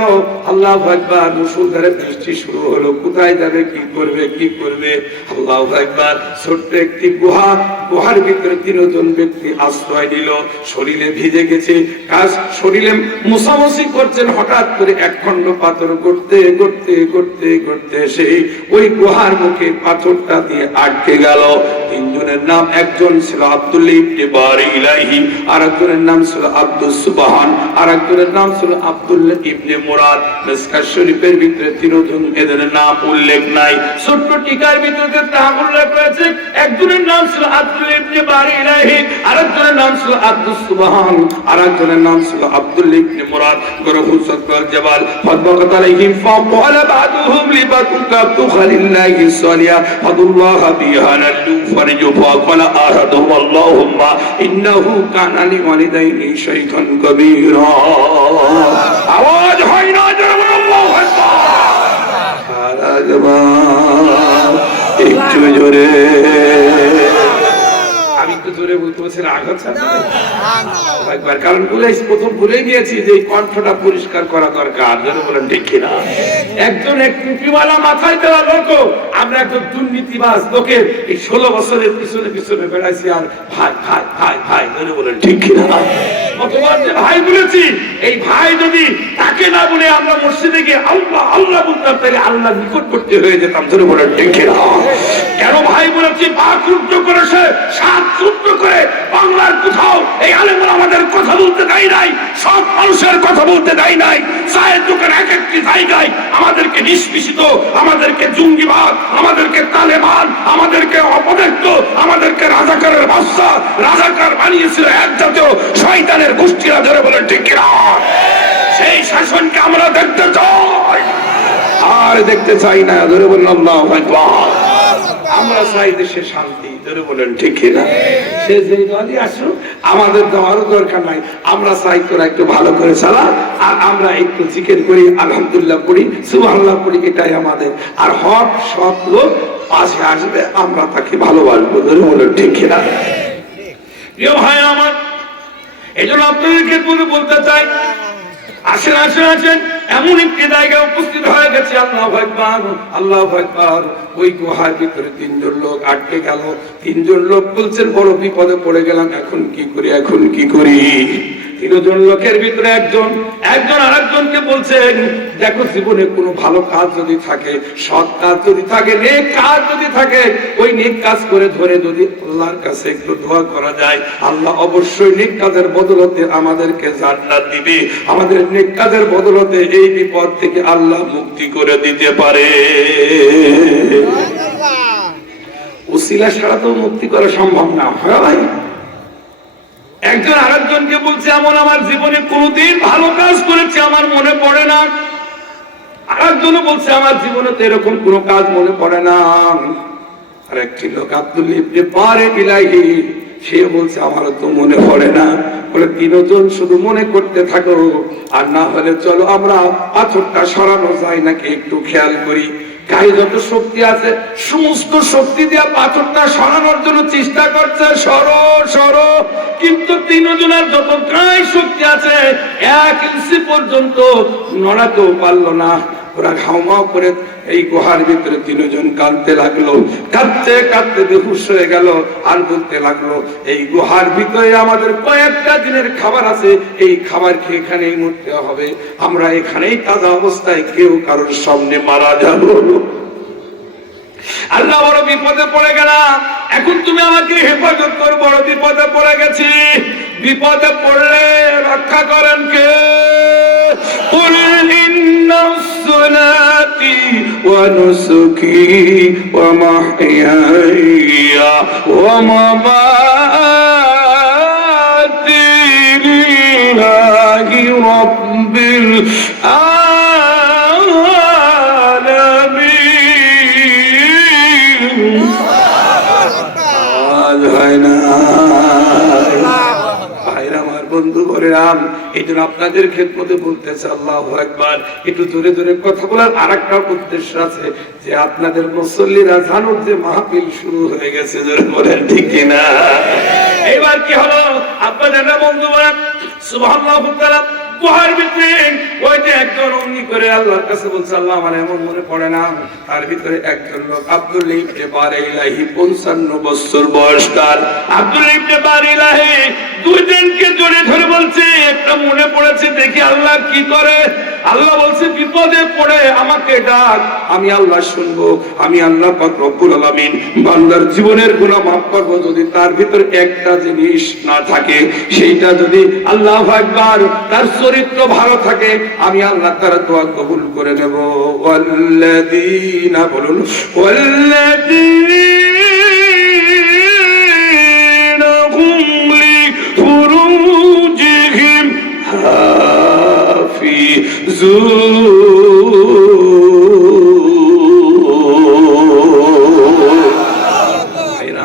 আল্লাহু আকবার, মুষলধারে বৃষ্টি শুরু হলো। কোথায় যাবে, কি করবে, কি করবে? আল্লাহু আকবার। ছোট্ট একটি গুহা, গুহার ভিতরে তিনজন ব্যক্তি আশ্রয় নিল। শরীরে ভিজে গেছে, কাজ শরীরে মোছামুছি করছেন। হঠাৎ করে এক খণ্ড পাথর গড়তে গড়তে গড়তে গড়তে সেই ওই গুহার মুখে পাথরটা দিয়ে আটকে গেল। তিনজনের নাম, একজন ছিল আব্দুল্লাহ ইবনে বারিলাহি, আরেকজনের নাম ছিল আব্দুস সুবহান, আরেকজনের নাম ছিল আব্দুল্লাহ ইবনে মুরাদ। মিসকাত শরীফের ভিতরে তিনজন, এদের নাম উল্লেখ নাই। ছোট্ট টিকার ভিতরে নাম উল্লেখ রয়েছে। একজনের নাম ছিল আব্দুল্লাহ ইবনে বারিলাহি, আরেকজনের নাম ছিল আব্দুস সুবহান, আরেকজনের নাম ছিল আব্দুল্লাহ ইবনে মুরাদ। গরহুসাল জাবাল ফাদবাকাত আলাইহিম ফাকালা বাদুহুম লিবাতুকা তুখালিল্লাহি সালিয়া ফাদুল্লাহ বিহা নালু ফারজু ফাকালা আহাদুহুম আল্লাহুম্মা ইন্নাহু কানা লিওয়ালিদাইনি শাইখান কবীরা। আওয়াজ হয় না, জোরে আল্লাহু আকবার। একটু জোরে। আমি তো জোরে বলতে বলছি, রাগ হচ্ছে একবার, কারণ প্রথম ভুলেই গিয়েছি যে এই কণ্ঠটা পরিষ্কার করা দরকার। যেন বলেন ঠিক কিনা? একজন এক টুপিওয়ালা মাথায় দেওয়া লোক, আমরা একজন দুর্নীতিবাজ লোকের এই 16 বছরের পিছনে পিছনে বেড়াইছি। আর ভাই ভাই ভাই ভাই, যেন বলেন ঠিক কিনা? কতবার যে ভাই বলেছি, এই ভাই যদি তাকে না বলে আমরা মসজিদে গিয়ে আল্লাহ আল্লাহ বলতাম, তাহলে আল্লাহ নিকটবর্তী হয়ে যেতাম। যেন বলেন ঠিক কিনা? কেন ভাই বলেছি? পাক উল্টো করেছে, সাত সূত্র করে বাংলার কোথাও এই আলেমরা আমাদের কথা বলতে দেয় নাই, সব মানুষের কথা বলতে দেয় নাই। চায়ের দোকান এক একটি জায়গায় আমাদেরকে নিষ্পেষিত, আমাদেরকে জঙ্গিবাদ, আমাদেরকে তালেবান, আমাদেরকে অপদেক্ত, আমাদেরকে রাজাকারের বাদশা, রাজাকার বানিয়েছিল এক জাতীয় শয়তানের গোষ্ঠীরা। ধরে বলেন ঠিক কিনা? সেই শাসনকে আমরা দেখতে চাই, আর দেখতে চাই না। ধরে বললাম আল্লাহু আকবার। আমরা চাই দেশে শান্তি। ধরে বলেন ঠিক কিনা? সে যে দলই আসুক, আমাদের দেওয়ারও দরকার নাই। আমরা চাই তোরা একটু ভালো করে চালা, আর আমরা একটু জিকির করি, আলহামদুলিল্লাহ পড়ি, সুবহানাল্লাহ পড়ি, এটাই আমাদের। আর হক সৎ লোক পাশে আসবে, আমরা তাকে ভালোবাসবো। ধরে বলেন ঠিক কিনা? প্রিয় ভাই আমার, এই জন্য আপনাদেরকে বলতে চাই, আসেন আসেন আসেন, এমন একটি জায়গায় উপস্থিত হয়ে গেছে। আল্লাহু আকবার, আল্লাহু আকবার। ওই গুহার ভিতরে তিনজন লোক আটকে গেল। তিনজন লোক বলছেন, বড় বিপদে পড়ে গেলাম, এখন কি করি, এখন কি করি? তিনজন লোকের ভিতরে একজন আরেকজনকে বলছেন, দেখো, জীবনে কোনো ভালো কাজ যদি থাকে, সৎ কাজ যদি থাকে, নেক কাজ যদি থাকে, ওই নেক কাজ করে ধরে যদি আল্লাহর কাছে একটু দোয়া করা যায়, আল্লাহ অবশ্যই নেক কাজের বদলতে আমাদেরকে জান্নাত দিবে। আমাদের নেক কাজের বদলতে এই বিপদ থেকে আল্লাহ মুক্তি করে দিতে পারে। উসিলা ছাড়া তো মুক্তি করা সম্ভব না। হ্যাঁ ভাই? একজন আরেকজনকে বলছে, এমন আমার জীবনে কোনদিন ভালো কাজ করেছে আমার মনে পড়ে না। আরেকজনও বলছে, আমার জীবনে তো এরকম কোনো কাজ মনে পড়ে না। আরেকটি লোক আব্দুল্লাহ ইবনে বারিলাহি, সে বলছে, আমারও তো মনে পড়ে না। বলে, তিনজন শুধু মনে করতে থাকো, আর না হলে চলো আমরা পাথরটা সরানো যায় নাকি একটু খেয়াল করি। গায়ে যত শক্তি আছে সমস্ত শক্তি দিয়ে পাথরটা সরানোর জন্য চেষ্টা করছে, সরো সরো, কিন্তু তিনজনের যত গায়ে শক্তি আছে 1 ইঞ্চি পর্যন্ত নড়াতেও পারলো না। ওরা ঘাউমাও করে এই গুহার ভিতরে তিনজন কাঁদতে লাগলো, কাঁদতে কাঁদতে বেহুশ হয়ে গেল, আর বলতে লাগলো এই গুহার ভিতরে আমাদের কয়েকটা দিনের খাবার আছে, এই খাবার খেয়ে এখানেই মরতে হবে, আমরা এখানেই তাজা অবস্থায় কেউ কারোর সামনে মারা যাব। আল্লাহ বড় বিপদে পড়ে গেলাম, এখন তুমি আমাকে হেফাজত করো, বড় বিপদে পড়ে গেছি। বিপদে পড়লে রক্ষা করেন কে? قل إن صلاتي ونسكي ومحياي ومماتي لله رب العالمين। বন্ধু বলেরাম, এই জন্য আপনাদের খেদমতে বলতেছে আল্লাহু আকবার। একটু জোরে জোরে কথা বলার আরেকটা উদ্দেশ্য আছে যে আপনাদের মুসল্লিরা জানুন যে মাহফিল শুরু হয়ে গেছে, জোরে বলেন ঠিক কিনা? এবার কি হলো আপনাদের বন্ধু বলেন সুবহানাল্লাহু তাআলা গুহার ভিতরে ওই যে একজন অমনি করে আল্লাহর কাছে বলছে, আল্লাহ আমার এমন মনে পড়ে না, তার ভিতরে একজন লোক আব্দুল্লাহ ইবনে বারিলাহি 55 বছর বয়সকার। আব্দুল্লাহ ইবনে বারিলাহি দুইজনকে জড়ে ধরে বলছে একটা মনে পড়েছে, দেখি আল্লাহ কি করে। আল্লাহ বলছে বিপদে পড়ে আমাকে ডাক, আমি আল্লাহ শুনবো, আমি আল্লাহ পাক রব্বুল আলামিন বান্দার জীবনের গুনাহ মাফ করব যদি তার ভিতরে একটা জিনিস না থাকে, সেইটা যদি আল্লাহু আকবার তার চরিত্র ভালো থাকে, আমি আল্লাহ তার দোয়া কবুল করে নেব। ওয়াল্লাযীনা বলুন ওয়াল্লাযীনা হুম লিফুরুজিহিম হাফিজুন।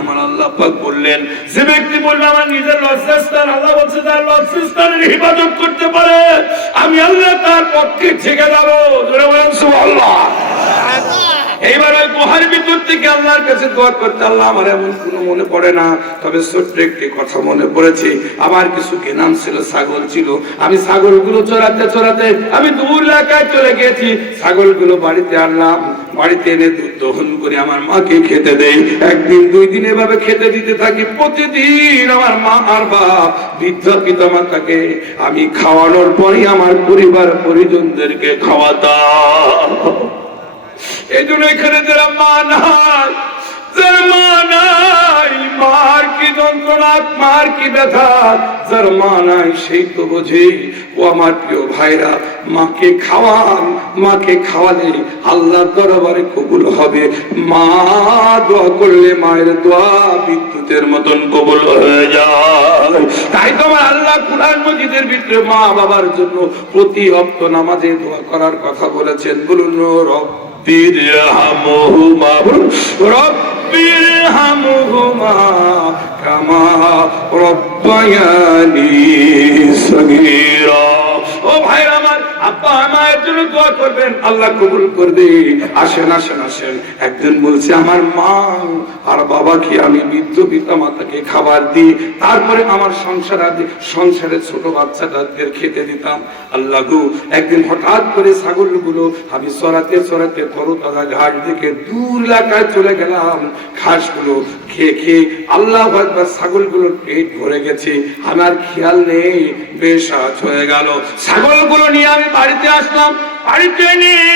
আমার আল্লাহ পাক বললেন যে ব্যক্তি বলবে আমার নিজের লজ্জাস্থান, আল্লাহ বলছে তার লজ্জাস্থানের হিফাজত করতে পারে, আমি আল্লাহ তার পক্ষে থেকে যাবো। জোরে বলেন সুবহানাল্লাহ। এইবার ওই গুহার ভিতর থেকে আল্লাহর কাছে দোয়া করতে, আল্লাহ আমার এমন কোনো মনে পড়ে না, তবে ছোট্ট একটি কথা মনে পড়েছে, আমার কিছু কেনাম ছিল, ছাগল ছিল, আমি ছাগলগুলো চড়াতে চড়াতে আমি দূর এলাকায় চলে গিয়েছি, ছাগলগুলো বাড়িতে আনলাম, বাড়িতে এনে দুধ দহন করে আমার মাকে খেতে দেই, একদিন দুই দিন এভাবে খেতে দিতে থাকি, প্রতিদিন আমার মা আর বাপ বৃদ্ধ পিতা মাতাকে আমি খাওয়ানোর পরই আমার পরিবার পরিজনদেরকে খাওয়াতাম। এই জন্য এখানে যারা মা নাই, যারা মা নাই, মার কি যন্ত্রণা, মার কি ব্যথা, যার মা নাই সেই তো বোঝে। ও আমার প্রিয় ভাইরা, মাকে খাওয়ান, মাকে খাওয়ালে আল্লাহর দরবারে কবুল হবে। মা দোয়া করলে মায়ের দোয়া বিদ্যুতের মতন কবুল হয়ে যায়। তাই তো আমার আল্লাহ কুরআন মাজিদের ভিতরে মা বাবার জন্য প্রতি ওয়াক্ত নামাজে দোয়া করার কথা বলেছেন। বলুন রব্বিরহামহুমা, রব্বিরহামহুমা কামা রব্বায়ানি সগীরা। ও ভাইরা আমার, আব্বা মায়ের জন্য দোয়া করবেন, আল্লাহ কবুল করবে। আসেন আসেন আসেন। একজন বলছে আমার মা আর বাবাকে আমি বৃদ্ধ পিতা মাতাকে খাবার দিই, তারপরে আমার সংসারে ছোট বাচ্চাদের খেতে দিতাম। আল্লাহ গো, একদিন হঠাৎ করে ছাগলগুলো আমি চড়াতে চড়াতে তরতাজা ঘাট থেকে দূর এলাকায় চলে গেলাম, ঘাসগুলো খেয়ে খেয়ে আল্লাহ আকবার ছাগলগুলোর পেট ভরে গেছে, আমার খেয়াল নেই, বেশ রাত হয়ে গেল। ছাগলগুলো নিয়ে আমি বাড়িতে আসলাম, বাড়িতে নিয়ে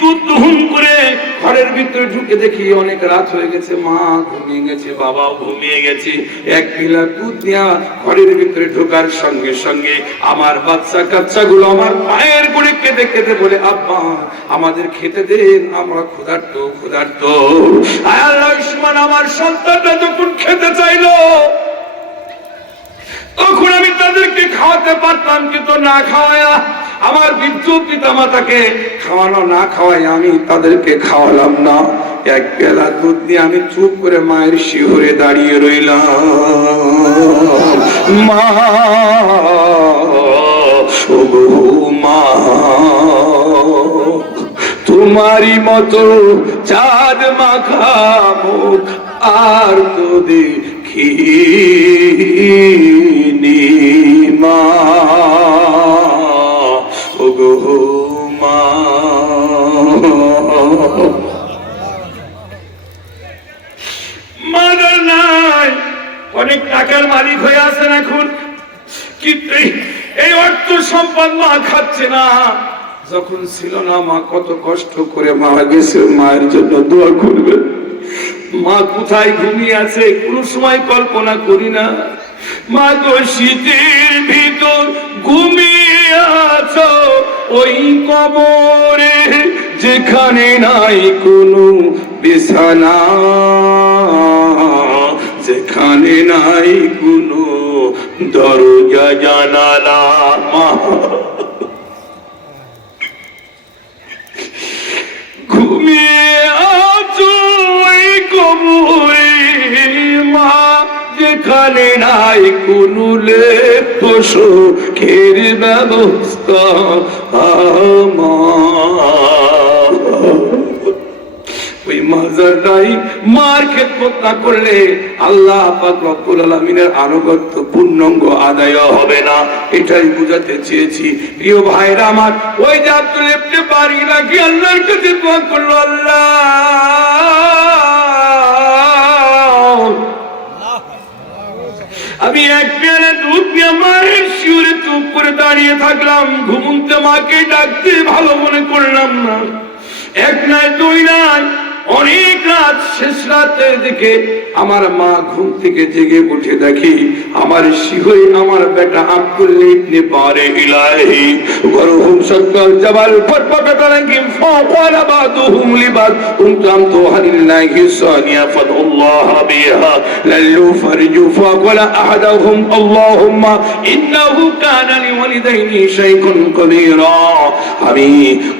দুধ দহন করে ঘরের ভিতরে ঢুকে দেখি অনেক রাত হয়ে গেছে, মা ঘুমিয়ে গেছে, বাবাও ঘুমিয়ে গেছে। এক পিলা দুধ নিয়ে ঘরের ভিতরে ঢোকার সঙ্গে সঙ্গে আমার বাচ্চা কাচ্চাগুলো আমার পায়ের গুড়ে কেঁদে কেঁদে বলে, আব্বা আমাদের খেতে দেন, আমরা ক্ষুধার্ত ক্ষুধার্ত। আমার সন্তানটা যখন খেতে চাইলো তখন আমি তাদেরকে খাওয়াতে পারতাম, কিন্তু না খাওয়ায়া আমার বৃদ্ধ পিতা মাতাকে খাওয়ানো না খাওয়াই আমি তাদেরকে খাওয়ালাম না। এক পেলা দুধ দিয়ে আমি চুপ করে মায়ের শিহরে দাঁড়িয়ে রইলাম। মা, ও মা, তোমারই মতো চাঁদ মাখা মুখ আর তো দেখিনি মা, ওগো মা। মাদার নাই, অনেক টাকার মালিক হয়ে আছেন এখন, কিন্তু এই অর্থ সম্পদ মা খাচ্ছে না। যখন ছিল না মা কত কষ্ট করে মারা গেছে, মায়ের জন্য দোয়া করবেন। মা কোথায় ঘুমিয়ে আছে কোন সময় কল্পনা করি না। মা গো শীতের ভিতর ঘুমিয়ে আছো ওই কবরে, যেখানে নাই কোনো বিছানা, যেখানে নাই কোনো দরজা জানালা। মা ঘুমিয়ে আছো ওই কবরে, মা যেখানে নাই কোনো লেপ সুখের ব্যবস্থা। ওই মাজারটাই মার খেদমত না করলে আল্লাহ পাক রব্বুল আলামিনের আনুগত্য পূর্ণাঙ্গ আদায় হবে না, এটাই বুঝাতে চেয়েছি। প্রিয় ভাইরা আমার, ওই যে আব্দুল ইবনে বারিরা কি আল্লাহর কাছে দোয়া করলো, আল্লাহ আমি এক পেয়ালা দুধ নিয়ে মায়ের শিওরে চুপ করে দাঁড়িয়ে থাকলাম, ঘুমন্ত মাকে ডাকতে ভালো মনে করলাম না। এক নাই দুই নাই, অনেক রাত, শেষ রাতের দিকে আমার মা ঘুম থেকে জেগে উঠে দেখি আমার শিহরে আমার বেটা আব্দুল ইবনে বারিহি গরহুম শাক্কাল জাবাল ফাতফাতালাকিম ফাওয়ালা বাদুহুম লিবাদ কুনতুম তুহানিল্লাহি সানিয়া ফাদুল্লাহ বিহা লাল্লু ফারজু ফাওয়ালা আহাদাহুম আল্লাহুম্মা ইন্নাহু কানা লিওয়ালিদাইনি শাইখুন কবীরা। আমি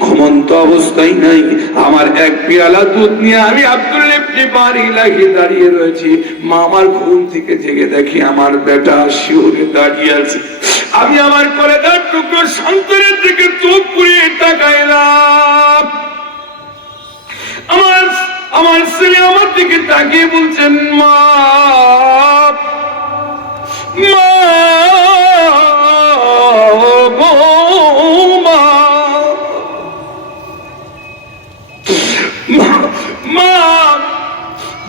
ঘুমন্ত অবস্থায় নাই, আমার এক পেয়ালা দুধ নিয়ে আমি আব্দুল ইবনে বারিহি দাঁড়িয়ে রয়েছি। মা আমার ঘুম থেকে জেগে দেখি আমার বেটা শিওরে দাঁড়িয়ে আছে। আমি আমার কলেজার টুকরো সন্তানের দিকে চোখ পুড়িয়ে তাকাইলাম। আমার ছেলে আমার দিকে তাকিয়ে বলছেন, মা মা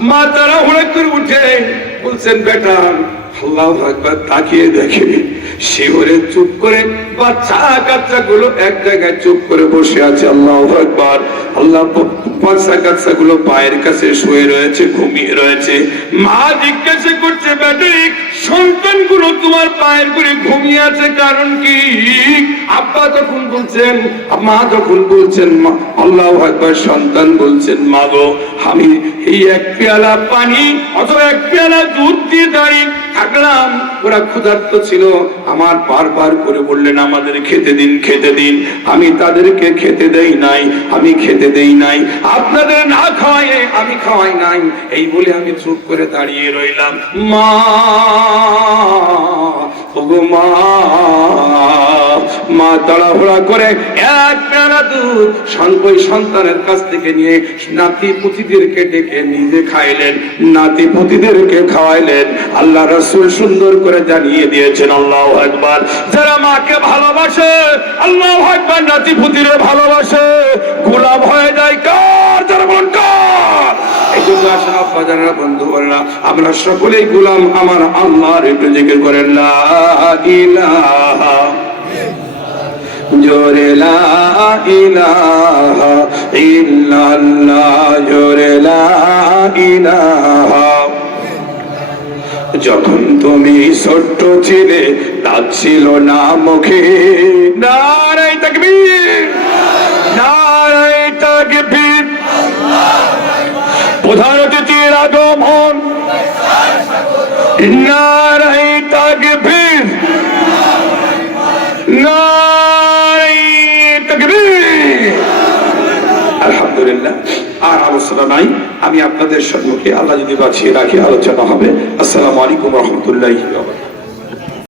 মা তারা হঠাৎ করে উঠে বলছেন, বেটা আল্লাহু আকবার। তাকিয়ে দেখে শিহরে চুপ করে বাচ্চা কাচ্চা গুলো এক জায়গায় চুপ করে বসে আছে। আল্লাহু আকবার। আল্লাহ বাচ্চা কাচ্চা গুলো পায়ের কাছে শুয়ে রয়েছে, ঘুমিয়ে রয়েছে। মা জিজ্ঞাসা করছে, বেটা সন্তান গুলো তোমার পায়ের করে ঘুমিয়ে আছে কারণ কি? আব্বা যখন বলছেন, মা যখন বলছেন আল্লাহু আকবার, সন্তান বলছেন, মা গো আমি এই এক পেয়ালা পানি অথবা এক পেয়ালা দুধ দিয়ে দাঁড়িয়ে থাকলাম, ওরা ক্ষুধার্ত ছিল। আমার বারবার করে বললেন আমাদের খেতে দিন, খেতে দিন। আমি তাদেরকে খেতে দেই নাই, আমি খেতে দেই নাই, আপনাদের না খাওয়াই আমি খাওয়াই নাই। এই বলে আমি চুপ করে দাঁড়িয়ে রইলাম। মা ওগো মা, মা তাড়াহুড়া করে এক পেয়ালা দুধ ওই সন্তানের কাছ থেকে নিয়ে নাতি পুতিদেরকে ডেকে নিজে খাইলেন, নাতি পুতিদেরকে খাওয়াইলেন। আল্লাহ রাসূল সুন্দর করে জানিয়ে দিয়েছেন, আল্লাহু আকবার। যারা মাকে ভালোবাসে, আল্লাহু আকবার, নাতি পুতিরে ভালোবাসে, গোলাম হয়ে যায় কার? যারা বলেন কার? এই জন্য আসেন আব্বাজানরা, বন্ধুগণরা, আমরা সকলেই গোলাম আমার আল্লাহর। একটু জিকির করেন লা ইলাহা জোরে লা ইলাহা ইল্লাল্লাহ, জোরে লা ইলাহা। যখন তুমি ছোট্ট ছিলে দাঁত ছিল না মুখে, নারে তাকবীর, নারে তাকবীর। প্রধান অতিথির আগমন, নারে তাকবীর, আলহামদুলিল্লাহ। আর আলোচনা নাই, আমি আপনাদের সম্মুখে আল্লাহ যদি বাঁচিয়ে রাখি আলোচনা হবে। আসসালামু আলাইকুম ওয়া রাহমাতুল্লাহি ওয়া বারাকাতুহু।